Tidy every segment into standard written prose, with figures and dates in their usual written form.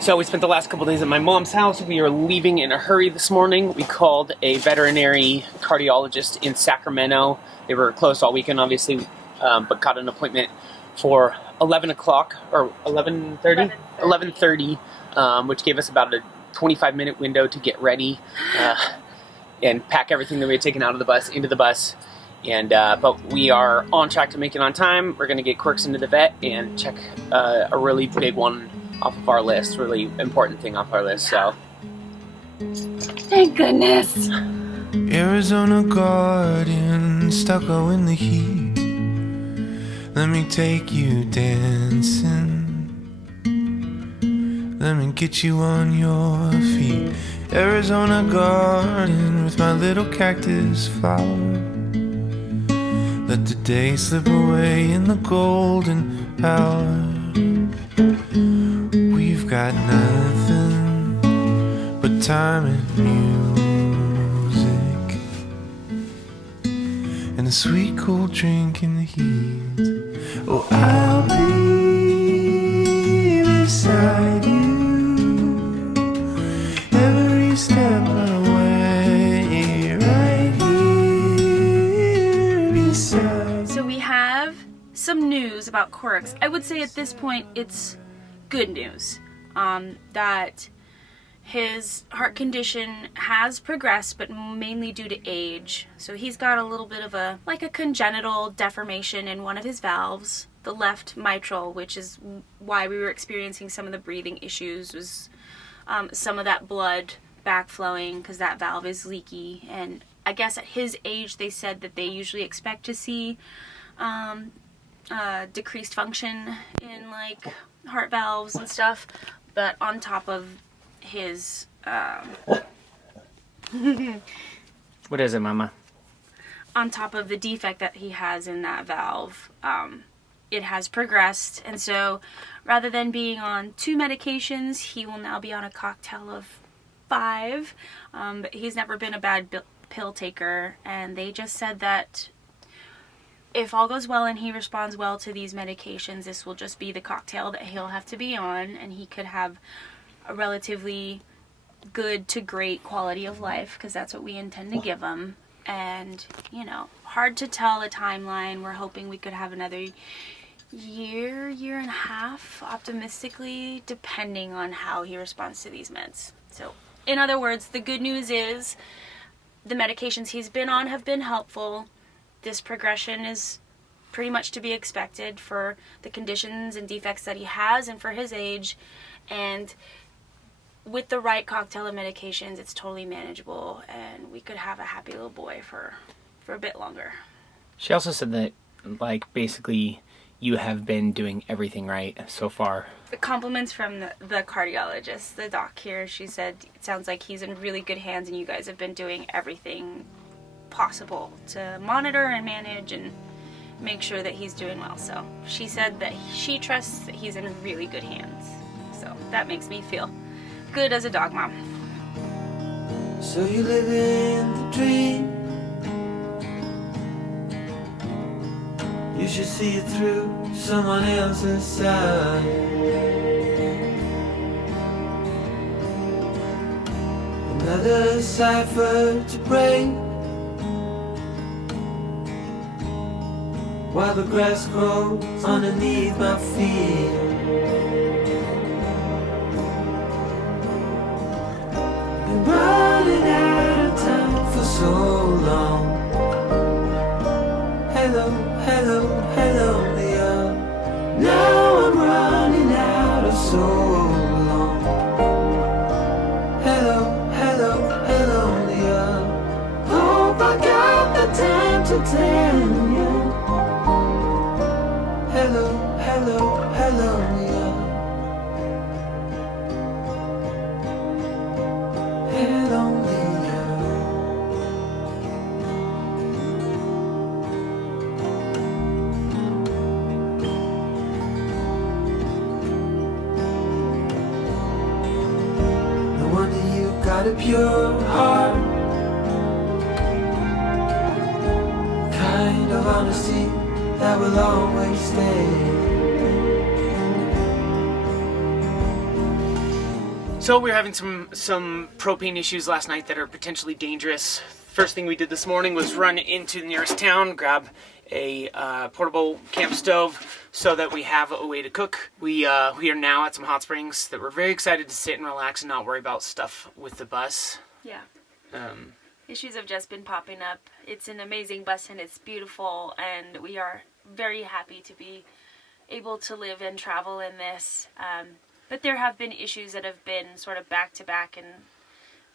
So we spent the last couple days at my mom's house. We are leaving in a hurry this morning. We called a veterinary cardiologist in Sacramento. They were closed all weekend, obviously, but got an appointment for 11 o'clock or 11:30? 11:30, which gave us about a 25-minute window to get ready and pack everything that we had taken out of the bus into the bus. And but we are on track to make it on time. We're going to get Qwerx into the vet and check a really big one off of our list, really important thing off our list. So thank goodness. Arizona garden, stucco in the heat. Let me take you dancing. Let me get you on your feet. Arizona garden with my little cactus flower. Let the day slip away in the golden hour. We've got nothing but time and music, and a sweet cool drink in the heat. Oh, I'll be beside you every step of the way, right here beside. So we have some news about Qwerx. I would say at this point it's good news, that his heart condition has progressed, but mainly due to age. So he's got a little bit of a congenital deformation in one of his valves, the left mitral, which is why we were experiencing some of the breathing issues, was some of that blood backflowing because that valve is leaky. And I guess at his age they said that they usually expect to see decreased function in like heart valves and stuff, but on top of his what is it, Mama? On top of the defect that he has in that valve, it has progressed, and so rather than being on 2 medications, he will now be on a cocktail of 5. But he's never been a bad pill taker, and they just said that if all goes well and he responds well to these medications, this will just be the cocktail that he'll have to be on, and he could have a relatively good to great quality of life, because that's what we intend to give him. And, you know, hard to tell a timeline. We're hoping we could have another year and a half, optimistically, depending on how he responds to these meds. So, in other words, the good news is the medications he's been on have been helpful. This progression is pretty much to be expected for the conditions and defects that he has and for his age. And with the right cocktail of medications, it's totally manageable, and we could have a happy little boy for a bit longer. She also said that, like, basically you have been doing everything right so far. The compliments from the cardiologist, the doc here. She said it sounds like he's in really good hands, and you guys have been doing everything possible to monitor and manage and make sure that he's doing well. So she said that she trusts that he's in really good hands. So that makes me feel good as a dog mom. So you live in the dream. You should see it through someone else's side. Another cipher to break, while the grass grows underneath my feet. Been running out of time for so long. Hello, hello, hello, Leo. Now I'm running out of so long. Hello, hello, hello, Leo. Hope I got the time to tell you. Hello, hello, hello, Leo. Hello, Leo. No wonder you got a pure heart, kind of honesty that will always stay. So we were having some propane issues last night that are potentially dangerous. First thing we did this morning was run into the nearest town, grab a portable camp stove so that we have a way to cook. We are now at some hot springs that we're very excited to sit and relax and not worry about stuff with the bus. Yeah. Issues have just been popping up. It's an amazing bus and it's beautiful, and we are very happy to be able to live and travel in this. But there have been issues that have been sort of back to back, and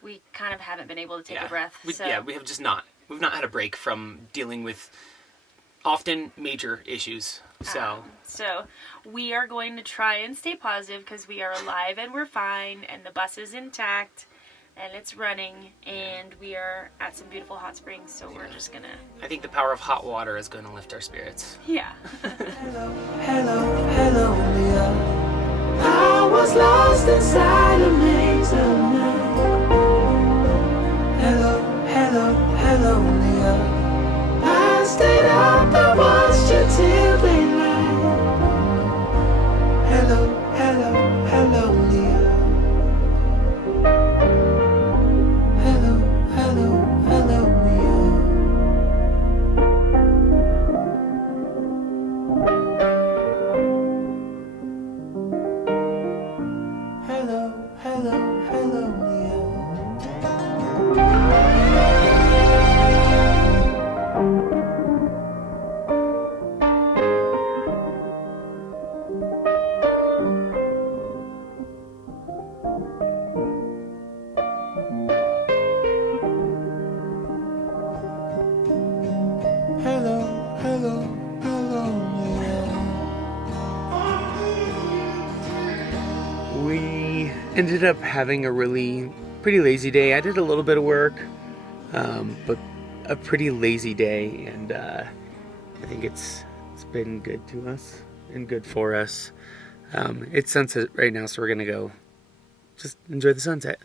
we kind of haven't been able to take a breath. We have just not. We've not had a break from dealing with often major issues. So we are going to try and stay positive because we are alive and we're fine, and the bus is intact and it's running, and we are at some beautiful hot springs. So we're just gonna. I think the power of hot water is going to lift our spirits. Yeah. Hello, Leah. I was lost inside a maze of night. Hello, Leah. I stayed up and watched you till daylight. Hello, Leah. Hello, Leah. Hello, Leah. Hello, Leah. We ended up having a really pretty lazy day. I did a little bit of work, but a pretty lazy day, and I think it's been good to us and good for us. It's sunset right now, so we're gonna go just enjoy the sunset.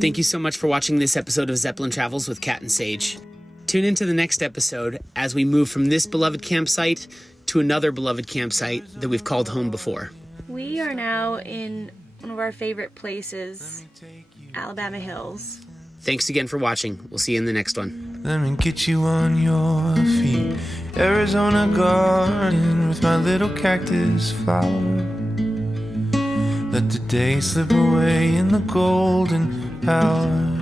Thank you so much for watching this episode of Zeppelin Travels with Kat and Sage. Tune into the next episode as we move from this beloved campsite to another beloved campsite that we've called home before. We are now in one of our favorite places, Alabama Hills. Thanks again for watching. We'll see you in the next one. Let me get you on your feet. Arizona garden with my little cactus flower. Let the day slip away in the golden hour.